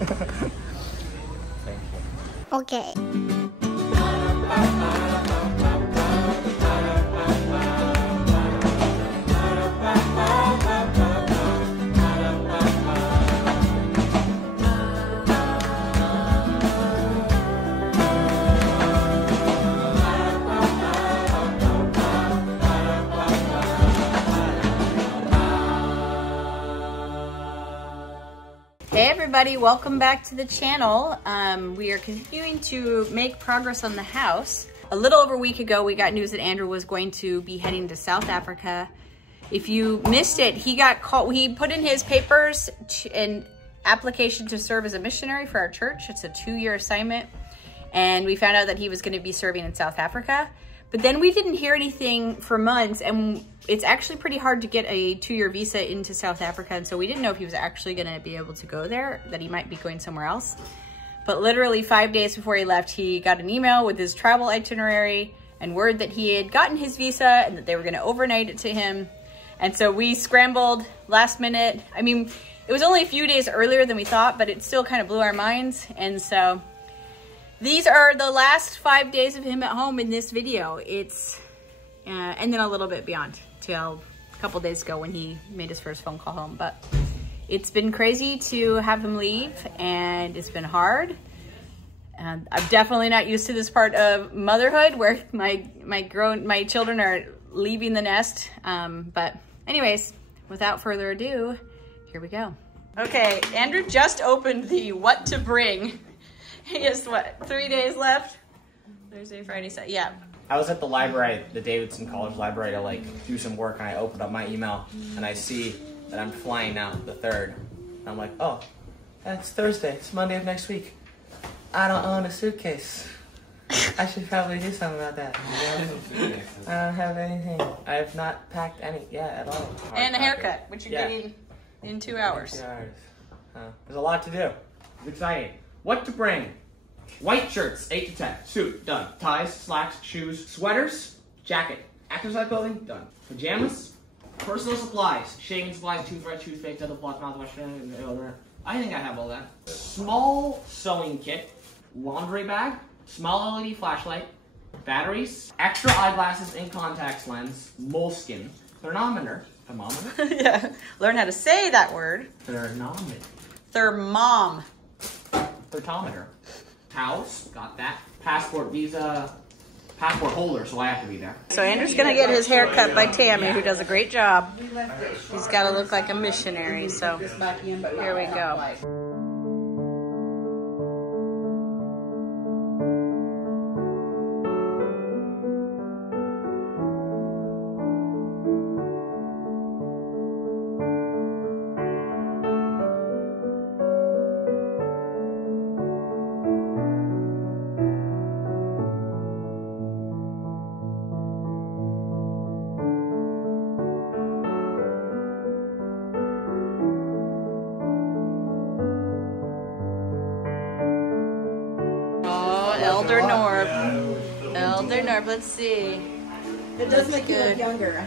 Thank you. Okay. Hey everybody, welcome back to the channel. We are continuing to make progress on the house. A little over a week ago, we got news that Andrew was going to be heading to South Africa. If you missed it, he got called, he put in his papers an application to serve as a missionary for our church. It's a 2-year assignment. And we found out that he was going to be serving in South Africa. But then we didn't hear anything for months, and it's actually pretty hard to get a 2-year visa into South Africa, and so we didn't know if he was actually gonna be able to go there, that he might be going somewhere else. But literally 5 days before he left, he got an email with his travel itinerary and word that he had gotten his visa and that they were gonna overnight it to him. And so we scrambled last minute. I mean, it was only a few days earlier than we thought, but it still kind of blew our minds. And so these are the last 5 days of him at home in this video. It's, and then a little bit beyond till a couple days ago when he made his first phone call home. But it's been crazy to have him leave, and it's been hard. And I'm definitely not used to this part of motherhood where my children are leaving the nest. But anyways, without further ado, here we go. Okay, Andrew just opened the what to bring. He has what, 3 days left? Thursday, Friday, Saturday, yeah. I was at the library, the Davidson College Library, to like do some work, and I opened up my email and I see that I'm flying out the 3rd. And I'm like, oh, it's Thursday. It's Monday of next week. I don't own a suitcase. I should probably do something about that. I don't have anything. I have not packed any yet at all. And a haircut, which you're getting in 2 hours. 2 hours. There's a lot to do. It's exciting. What to bring? White shirts, 8 to 10. Suit, done. Ties, slacks, shoes, sweaters, jacket. Exercise clothing, done. Pajamas, personal supplies, shaving supplies, toothbrush, toothpaste, dental floss, mouthwash, I think I have all that. Small sewing kit, laundry bag, small LED flashlight, batteries, extra eyeglasses and contacts lens, moleskin, thermometer. Yeah, learn how to say that word. Thermometer. Thermometer. Towels, got that. Passport, visa, passport holder, so I have to be there. So Andrew's gonna get his hair cut by Tammy, who does a great job. He's gotta look like a missionary, so here we go. Elder Knorpp. Elder Knorpp, let's see. It does make you look younger.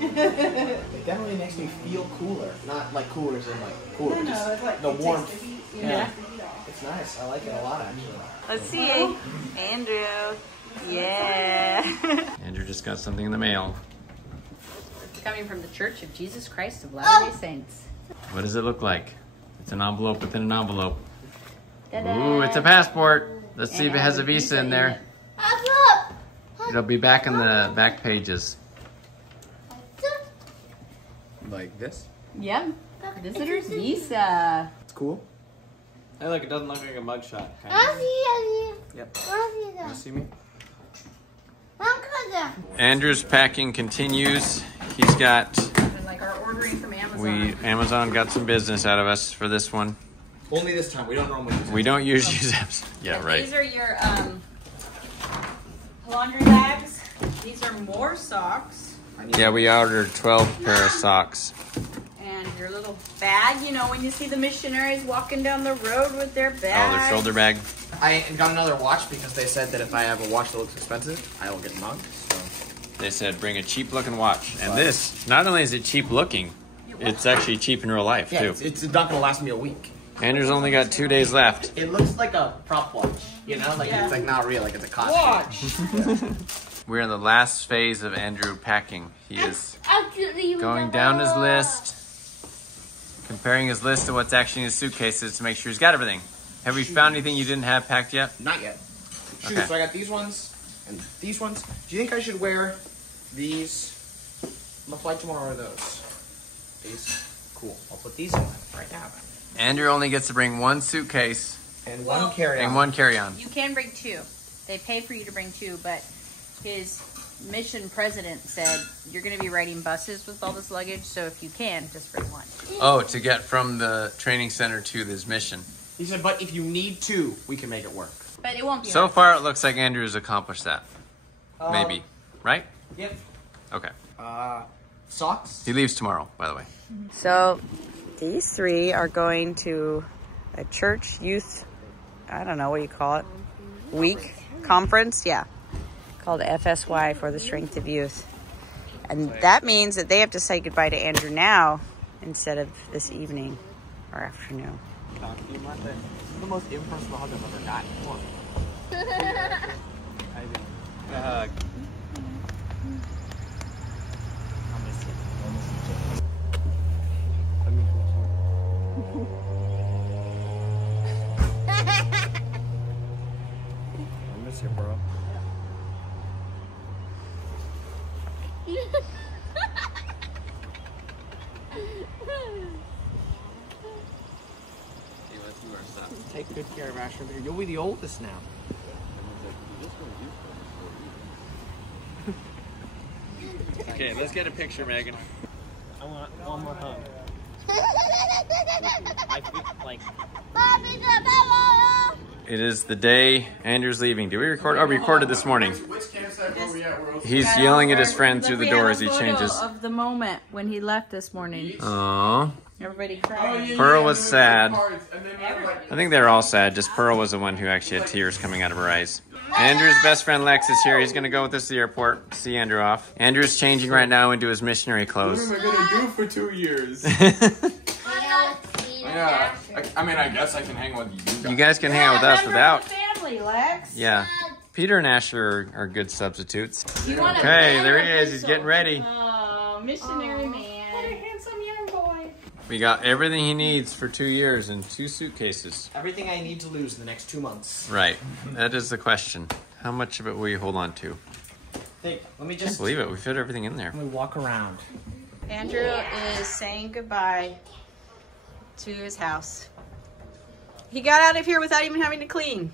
It definitely makes me feel cooler. Not like cooler as in like cooler, No, just it's like the it warmth. takes the heat, Yeah. It's nice. I like it a lot actually. Let's see. Andrew. Yeah. Andrew just got something in the mail. It's coming from the Church of Jesus Christ of Latter-day Saints. What does it look like? It's an envelope within an envelope. Ta-da. Ooh, it's a passport. Let's see if it has a visa in there. It'll be back in the back pages. Like this? Yep. Visitor's visa. It's cool. I like it. Doesn't look like a mugshot. Yep. You You see me? Andrew's packing continues. He's got, And like our ordering from Amazon. Amazon got some business out of us for this one. Only this time. We don't normally use it. We don't use Amazon. Yeah, right. These are your laundry bags. These are more socks. Yeah, we ordered 12 pair of socks. And your little bag, you know, when you see the missionaries walking down the road with their bag. Oh, their shoulder bag. I got another watch because they said that if I have a watch that looks expensive, I will get mugged. So. They said bring a cheap looking watch. And this, not only is it cheap looking, it's actually cheap in real life Yeah, too. it's not going to last me a week. Andrew's only got 2 days left. It looks like a prop watch, you know? Like it's like not real, like it's a costume. We're in the last phase of Andrew packing. He is going down his list, comparing his list to what's actually in his suitcases to make sure he's got everything. Have we found anything you didn't have packed yet? Not yet. Shoes, Okay. so I got these ones and these ones. Do you think I should wear these on the flight tomorrow or those? These? Cool. I'll put these on right now. Andrew only gets to bring one suitcase And one carry-on. and one carry-on. You can bring 2. They pay for you to bring 2, but his mission president said you're going to be riding buses with all this luggage, so if you can, just bring 1. Oh, to get from the training center to this mission. He said, but if you need 2, we can make it work. But it won't be So hard. far, it looks like Andrew's accomplished that. Maybe. Right? Yep. Okay. Socks? He leaves tomorrow, by the way. So these 3 are going to a church youth, I don't know what you call it, week conference, yeah, called FSY, for the Strength of Youth. And that means that they have to say goodbye to Andrew now instead of this evening or afternoon. This is the most impersonal hug I've ever gotten. Come on. hug. I miss you, bro. Take good care of Asher. You'll be the oldest now. Okay, let's get a picture, Megan. I want one more hug. I feel like It is the day Andrew's leaving. Did we record? Oh, we recorded this morning. He's yelling at his friend through the door as he changes. Of the moment when he left this morning. Aww. Everybody cried. Pearl was sad. I think they were all sad. Just Pearl was the one who actually had tears coming out of her eyes. Andrew's best friend Lex is here. He's going to go with us to the airport. See Andrew off. Andrew's changing right now into his missionary clothes. What am I gonna do for 2 years? Yeah, I mean, I guess I can hang with you. You guys can hang out with us without. Family, Lex. Yeah. Peter and Asher are good substitutes. You want to Okay, there he is. He's getting ready. Oh, missionary man. What a handsome young boy. We got everything he needs for 2 years in 2 suitcases. Everything I need to lose in the next 2 months. Right. That is the question. How much of it will you hold on to? Hey, let me I can't just believe it. We fit everything in there. let me walk around. Andrew is saying goodbye to his house. He got out of here without even having to clean.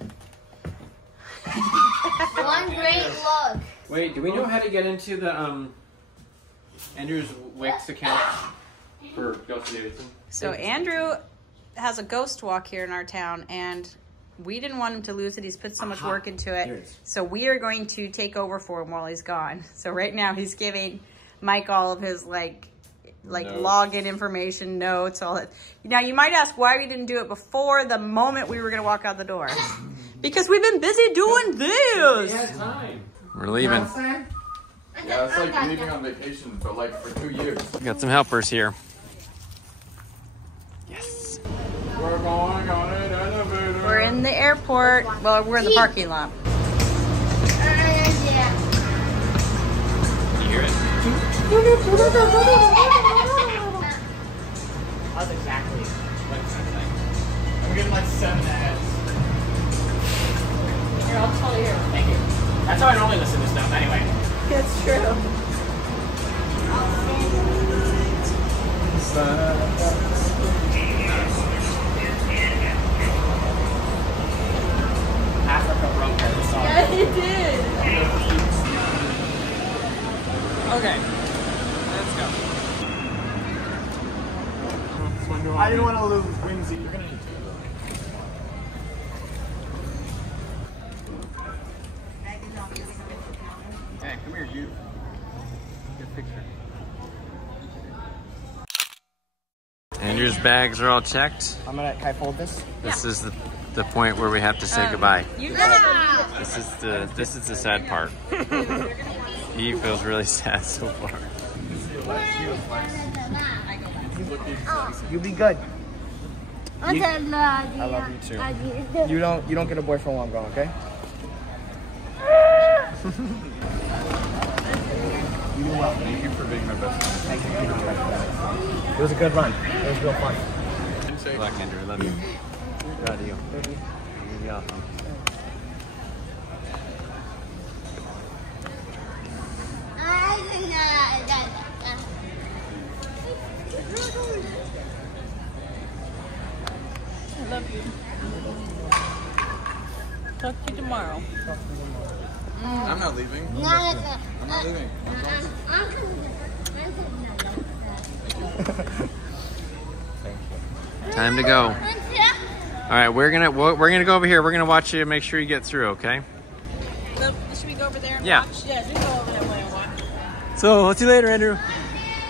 One great look. Wait, do we know how to get into the Andrew's Wix account for Ghost Davidson? So Andrew has a ghost walk here in our town, and we didn't want him to lose it. He's put so much work into Here it it. is. So we are going to take over for him while he's gone. So right now he's giving Mike all of his like Notes. login information, notes, all that. Now you might ask why we didn't do it before the moment we were going to walk out the door. Because we've been busy doing this. Time. We're leaving. Yeah, it's like leaving on vacation, but like for 2 years. We got some helpers here. Yes. We're going on an elevator. We're in the airport. Well, we're in the parking lot. Yeah. You hear it? That's exactly what it sounds like. I'm getting like 7 ahead. Here, I'll tell you. Thank you. That's how I normally listen to stuff anyway. It's true. Africa broke her song. Yeah, he did. Okay. Let's go. I didn't want to lose Whimsy. You're gonna need to. Hey, come here, Jude. Get a picture. Andrew's bags are all checked. Can I fold this? This is the point where we have to say goodbye. You guys This is the sad part. He feels really sad so far. You be good. I love you too. You don't get a boyfriend while I'm gone, okay? You do well. Thank you for being my best friend. Thank you. It was a good run. It was real fun. Good luck, Andrew. I love you. Proud of you. You'll be awesome. I love you. Talk to you tomorrow. I'm not leaving. I'm not leaving. Time to go. All right, we're gonna go over here. We're gonna watch you. Make sure you get through. Okay. Should we go over there and Yeah. watch? Yeah, we go over there and watch. So, I'll see you later, Andrew.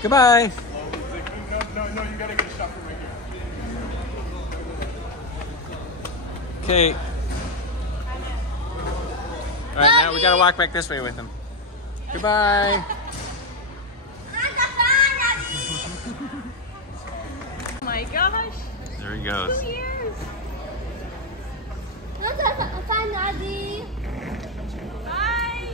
Goodbye. No, you gotta get a shot from right here. Okay. All right, now we gotta walk back this way with him. Goodbye. Oh my gosh. There he goes. 2 years. Bye.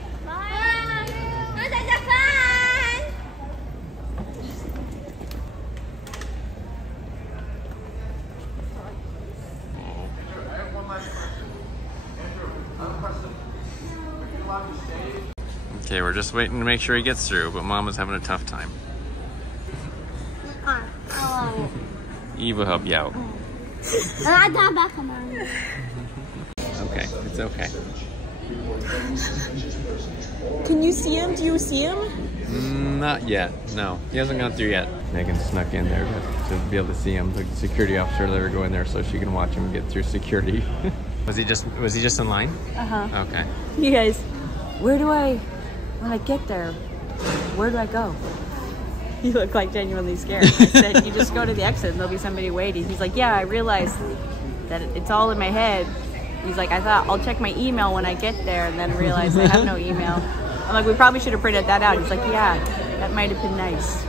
Okay, we're just waiting to make sure he gets through, but Mom is having a tough time. Eve will help you out. Okay, it's okay. Can you see him? Do you see him? Not yet. No, he hasn't gone through yet. Megan snuck in there to be able to see him. The security officer let her go in there so she can watch him get through security. Was he just in line? Uh-huh. Okay. You guys, when I get there, where do I go? You look like genuinely scared. I said, you just go to the exit and there'll be somebody waiting. He's like, yeah, I realized that it's all in my head. He's like, I thought I'll check my email when I get there and then realize I have no email. I'm like, we probably should have printed that out. He's like, yeah, that might have been nice.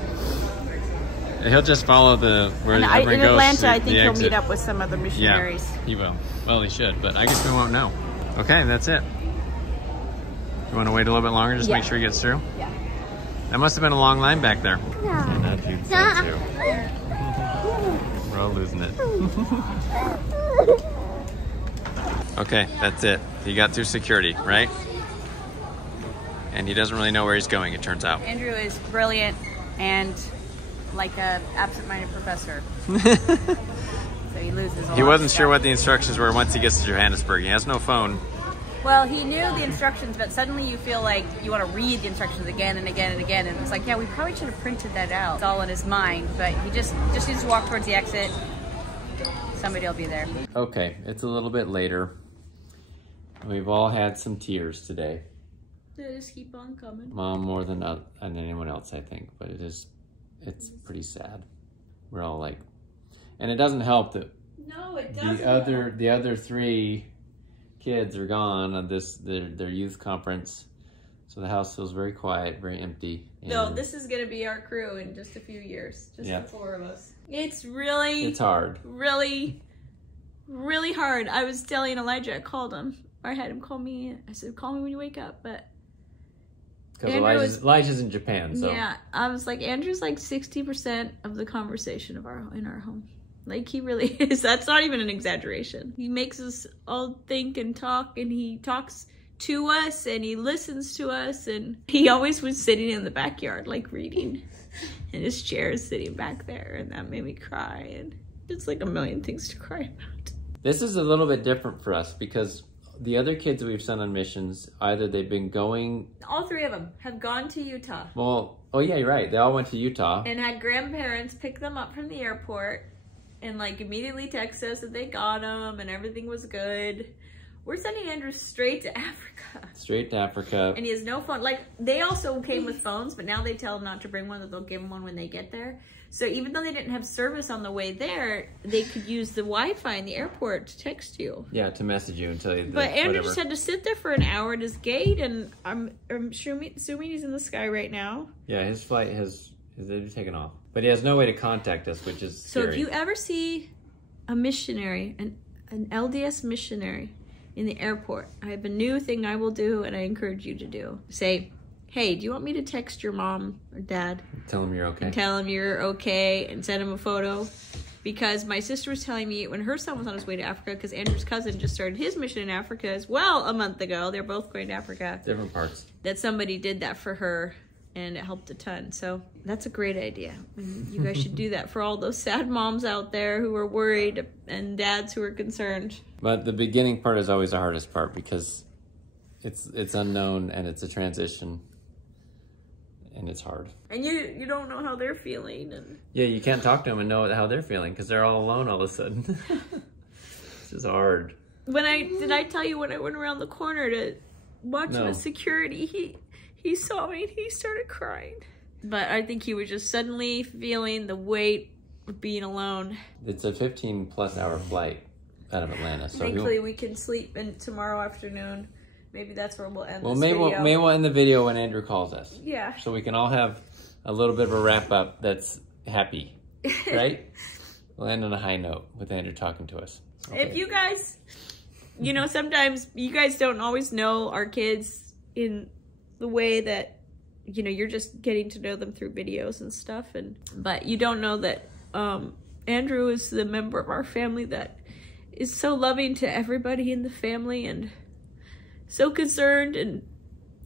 He'll just follow where everyone in goes. Atlanta, I think he'll exit. meet up with some other missionaries. Yeah, he will. Well, he should, but I guess we won't know. Okay, that's it. You want to wait a little bit longer, just Yeah. make sure he gets through? Yeah. That must have been a long line back there. And that Jude said too. We're all losing it. Okay, that's it. He got through security, right? And he doesn't really know where he's going, it turns out. Andrew is brilliant and like a absent-minded professor. So he loses a lot. He wasn't sure what the instructions were once he gets to Johannesburg. He has no phone. Well, he knew the instructions, but suddenly you feel like you want to read the instructions again and again and again. And it's like, yeah, we probably should have printed that out. It's all in his mind, but he just needs to walk towards the exit. Somebody will be there. Okay, it's a little bit later. We've all had some tears today. They just keep on coming. Mom more than anyone else, I think, but it's pretty sad. We're all like, and it doesn't help that No, it doesn't. the other three kids are gone on their youth conference, so the house feels very quiet, very empty. No, this is gonna be our crew in just a few years, just Yeah. the four of us. It's hard. really hard. I was telling Elijah, I called him, or I had him call me. I said, call me when you wake up, but because Elijah's in Japan, so yeah, I was like, Andrew's like 60% of the conversation in our home. Like, he really is. That's not even an exaggeration. He makes us all think and talk, and he talks to us, and he listens to us, and he always was sitting in the backyard, like, reading. And his chair is sitting back there, and that made me cry, and it's like a million things to cry about. this is a little bit different for us because the other kids we've sent on missions, either they've been going... All three of them have gone to Utah. Well, oh yeah, you're right. They all went to Utah. And had grandparents pick them up from the airport and like immediately text us that they got them and everything was good. We're sending Andrew straight to Africa. Straight to Africa. And he has no phone. Like, they also came with phones, but now they tell him not to bring one, that they'll give him one when they get there. So even though they didn't have service on the way there, they could use the Wi-Fi in the airport to text you. Yeah, to message you and tell you But Andrew whatever. just had to sit there for an hour at his gate, and I'm assuming he's in the sky right now. Yeah, his flight has taken off. But he has no way to contact us, which is So scary. if you ever see a missionary, an LDS missionary in the airport, I have a new thing I will do, and I encourage you to do. Say, hey, do you want me to text your mom or dad? Tell them you're okay. And tell them you're okay and send them a photo. Because my sister was telling me when her son was on his way to Africa, because Andrew's cousin just started his mission in Africa as well a month ago. They're both going to Africa. Different parts. That somebody did that for her, and it helped a ton. So that's a great idea. And you guys should do that for all those sad moms out there who are worried and dads who are concerned. But the beginning part is always the hardest part because it's unknown and it's a transition. And it's hard. And you don't know how they're feeling. And yeah, you can't talk to them and know how they're feeling because they're all alone all of a sudden. It's just hard. Did I tell you when I went around the corner to watch him at security, he saw me and he started crying. But I think he was just suddenly feeling the weight of being alone. It's a 15+ hour flight out of Atlanta. So thankfully we can sleep in tomorrow afternoon. Maybe that's where we'll end this video. Well, maybe we'll end the video when Andrew calls us. Yeah. So we can all have a little bit of a wrap up that's happy, right? We'll end on a high note with Andrew talking to us. Okay. If you guys, sometimes you guys don't always know our kids in the way that, you're just getting to know them through videos and stuff. But you don't know that Andrew is the member of our family that is so loving to everybody in the family and so concerned and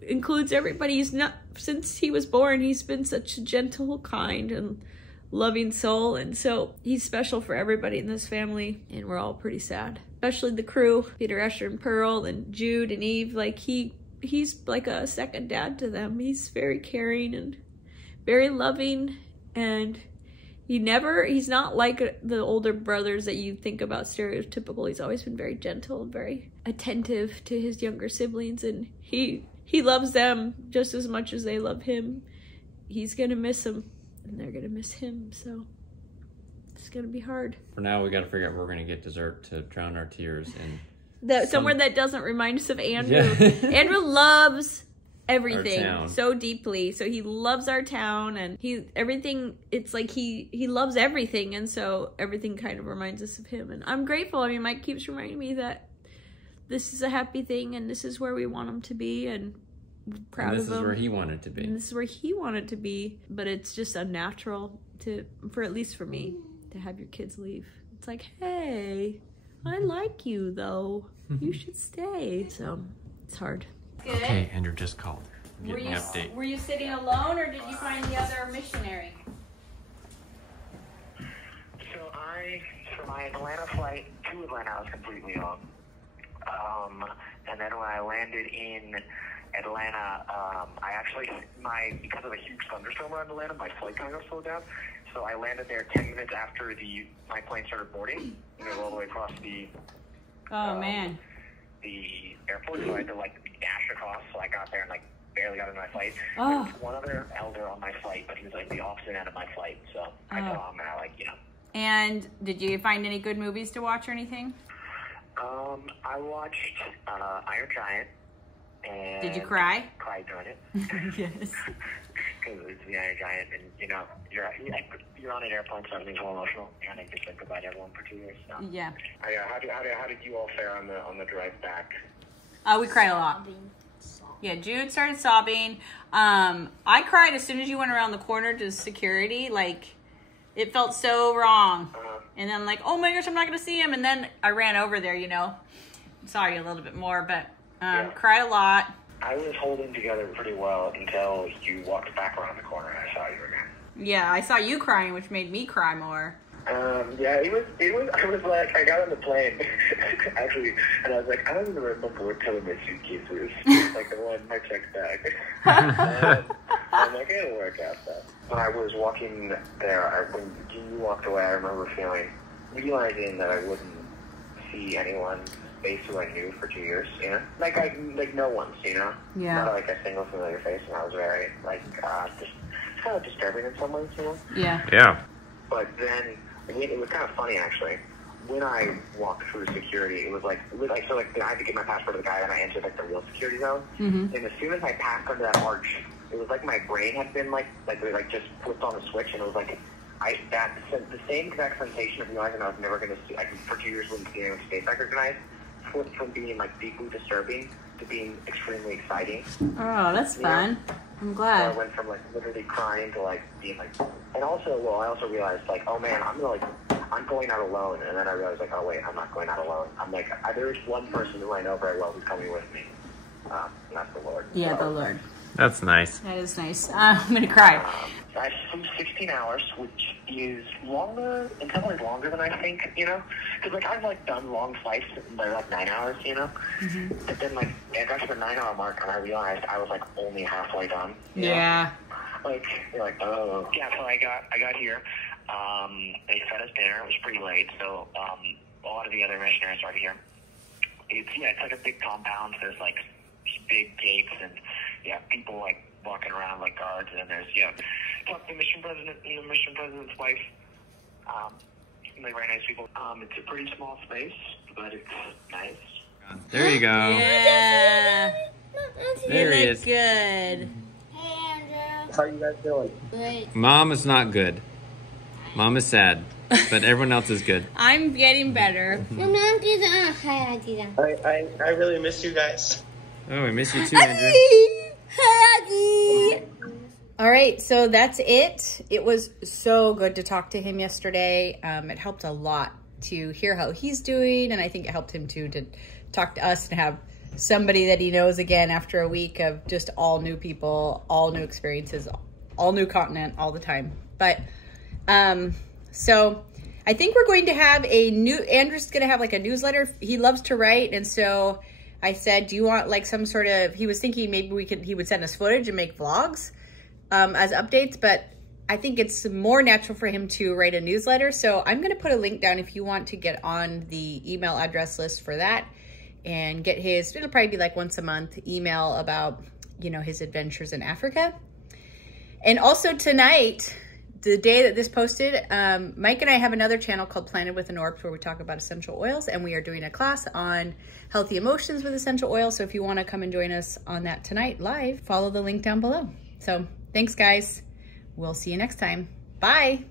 includes everybody. Since he was born, he's been such a gentle, kind, and loving soul. And so he's special for everybody in this family. And we're all pretty sad, especially the crew, Peter, Esther, and Pearl, and Jude and Eve. Like he's like a second dad to them. He's very caring and very loving. And he's not like the older brothers that you think about stereotypical. He's always been very gentle and very attentive to his younger siblings, and he loves them just as much as they love him. He's gonna miss them, and they're gonna miss him, so it's gonna be hard. For now, we gotta figure out where we're gonna get dessert to drown our tears in. Somewhere that doesn't remind us of Andrew. Yeah. Andrew loves everything so deeply, so he loves our town, and it's like he loves everything, and so everything kind of reminds us of him. And I'm grateful. I mean, Mike keeps reminding me that this is a happy thing, and this is where we want him to be, and I'm proud of him. This is where he wanted to be. And this is where he wanted to be, but it's just unnatural at least for me, to have your kids leave. It's like, hey, I like you though. You should stay. So it's hard. Good. Okay, Andrew just called. Were you sitting alone, or did you find the other missionary? So for my Atlanta flight to Atlanta, I was completely on. And then when I landed in Atlanta, because of a huge thunderstorm around Atlanta, my flight kind of slowed down. So I landed there 10 minutes after my plane started boarding. All the way across the airport, so I had to dash across. So I got there and barely got into my flight. There was one other elder on my flight, but he was the opposite end of my flight. So I saw him and And did you find any good movies to watch or anything? I watched Iron Giant. And did you cry? Cried during it. Yes. Because it's the Iron Giant, and you're on an airplane, so everything's all emotional. And I just said goodbye to everyone for 2 years. So. Yeah. How did you all fare on the drive back? We cried a lot. Yeah, Jude started sobbing. I cried as soon as you went around the corner to security. It felt so wrong. And then oh my gosh, I'm not gonna see him. And then I ran over there, saw you a little bit more, but cried a lot. I was holding together pretty well until you walked back around the corner and I saw you again. Yeah, I saw you crying, which made me cry more. It was, I got on the plane, actually, and I was I don't even remember what color my suitcase was. The one, my check bag. I'm it'll work out, though. When I was walking there, when you walked away, I remember realizing that I wouldn't see anyone face who I knew for 2 years, no one, Yeah. Not a single familiar face, and I was very, just kind of disturbing in some ways, Yeah. Yeah. But then, it was kind of funny, actually. When I walked through security, it was I had to give my passport to the guy, and I entered the real security zone. Mm-hmm. And as soon as I passed under that arch, it was my brain had been they just flipped on the switch, and it was the same exact sensation of realizing I was never going to see, like, for 2 years wouldn't see anyone space recognized, flipped from being like deeply disturbing to being extremely exciting. Oh, that's fun. I'm So glad. I went from like literally crying to like being like, and also, I also realized like, oh man, I'm going out alone, and then I realized like, oh wait, I'm not going out alone. I'm like, there's one person who I know very well who's coming with me, and that's the Lord. Yeah, So, the Lord. That's nice. That is nice. I'm gonna cry. I flew 16 hours, which is longer, in some ways longer than I think, you know? Because, like, I've, like, done long flights by, like, 9 hours, you know? Mm-hmm. But then, like, I got to the 9-hour mark, and I realized I was, like, only halfway done. You know? Yeah. Like, you're like, oh. Yeah, so I got here. They fed us dinner. It was pretty late, so a lot of the other missionaries are here. It's like a big compound. There's, like, big gates, and, people, like, walking around like guards, and there's talk to the mission president and the mission president's wife. They're very nice people. It's a pretty small space, but it's nice. There you go. Yeah. There he You is. look good. Hey, Andrew. How you guys doing? Good. Mom is not good. Mom is sad, but everyone else is good. I'm getting better. I really miss you guys. Oh, we miss you too, Andrew. All right, so that's it. It was so good to talk to him yesterday. It helped a lot to hear how he's doing, and I think it helped him too to talk to us and have somebody that he knows again after a week of just all new people, all new experiences, all new continent all the time. But so I think we're going to have Andrew's going to have like a newsletter. He loves to write, and so I said, do you want like some sort of, he was thinking maybe he would send us footage and make vlogs as updates, but I think it's more natural for him to write a newsletter. So I'm going to put a link down if you want to get on the email address list for that and get it'll probably be like once a month email about, his adventures in Africa. And also tonight, the day that this posted, Mike and I have another channel called Planted with Knorpp where we talk about essential oils, and we are doing a class on healthy emotions with essential oils. So if you want to come and join us on that tonight live, follow the link down below. So thanks, guys. We'll see you next time. Bye.